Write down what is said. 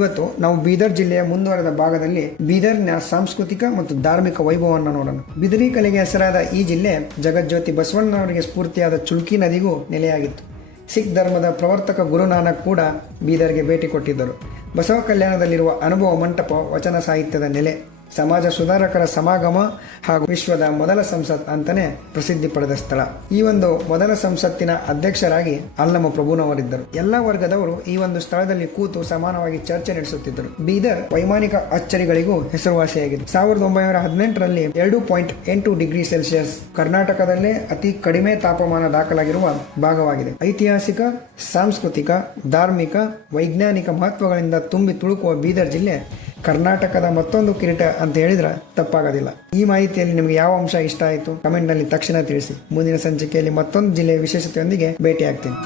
ಇವತ್ತು ನಾವು ಬೀದರ್ ಜಿಲ್ಲೆಯ ಮುಂದುವರೆದ ಭಾಗದಲ್ಲಿ ಬೀದರ್ನ ಸಾಂಸ್ಕೃತಿಕ ಮತ್ತು ಧಾರ್ಮಿಕ ವೈಭವವನ್ನು ನೋಡೋಣ. ಬಿದಿರಿ ಕಲೆಗೆ ಹೆಸರಾದ ಈ ಜಿಲ್ಲೆ ಜಗಜ್ಯೋತಿ ಬಸವಣ್ಣನವರಿಗೆ ಸ್ಫೂರ್ತಿಯಾದ ಚುಲ್ಕಿ ನದಿಗೂ ನೆಲೆಯಾಗಿತ್ತು. ಸಿಖ್ ಧರ್ಮದ ಪ್ರವರ್ತಕ ಗುರುನಾನಕ್ ಕೂಡ ಬೀದರ್ಗೆ ಭೇಟಿ ಕೊಟ್ಟಿದ್ದರು. ಬಸವ ಕಲ್ಯಾಣದಲ್ಲಿರುವ ಅನುಭವ ಮಂಟಪ ವಚನ ಸಾಹಿತ್ಯದ ನೆಲೆ. ಸಮಾಜ ಸುಧಾರಕರ ಸಮಾಗಮ ಹಾಗೂ ವಿಶ್ವದ ಮೊದಲ ಸಂಸತ್ ಅಂತಾನೆ ಪ್ರಸಿದ್ಧಿ ಪಡೆದ ಸ್ಥಳ. ಈ ಒಂದು ಮೊದಲ ಸಂಸತ್ತಿನ ಅಧ್ಯಕ್ಷರಾಗಿ ಅಲ್ಲಮ ಪ್ರಭುನವರಿದ್ದರು ಎಲ್ಲ ವರ್ಗದವರು ಈ ಒಂದು ಸ್ಥಳದಲ್ಲಿ ಕೂತು ಸಮಾನವಾಗಿ ಚರ್ಚೆ ನಡೆಸುತ್ತಿದ್ದರು. ಬೀದರ್ ವೈಮಾನಿಕ ಅಚ್ಚರಿಗಳಿಗೂ ಹೆಸರುವಾಸಿಯಾಗಿದೆ ಸಾವಿರದ ಒಂಬೈನೂರ ಹದಿನೆಂಟರಲ್ಲಿ ಎರಡು ಪಾಯಿಂಟ್ ಎಂಟು ಡಿಗ್ರಿ ಸೆಲ್ಸಿಯಸ್ ಕರ್ನಾಟಕದಲ್ಲೇ ಅತಿ ಕಡಿಮೆ ತಾಪಮಾನ ದಾಖಲಾಗಿರುವ ಭಾಗವಾಗಿದೆ. ಐತಿಹಾಸಿಕ, ಸಾಂಸ್ಕೃತಿಕ, ಧಾರ್ಮಿಕ, ವೈಜ್ಞಾನಿಕ ಮಹತ್ವಗಳಿಂದ ತುಂಬಿ ತುಳುಕುವ ಬೀದರ್ ಜಿಲ್ಲೆ ಕರ್ನಾಟಕದ ಮತ್ತೊಂದು ಕಿರೀಟ ಅಂತ ಹೇಳಿದ್ರೆ ತಪ್ಪಾಗೋದಿಲ್ಲ. ಈ ಮಾಹಿತಿಯಲ್ಲಿ ನಿಮಗೆ ಯಾವ ಅಂಶ ಇಷ್ಟ ಆಯಿತು ಕಮೆಂಟ್ನಲ್ಲಿ ತಕ್ಷಣ ತಿಳಿಸಿ. ಮುಂದಿನ ಸಂಚಿಕೆಯಲ್ಲಿ ಮತ್ತೊಂದು ಜಿಲ್ಲೆಯ ವಿಶೇಷತೆಯೊಂದಿಗೆ ಭೇಟಿ ಆಗ್ತೀನಿ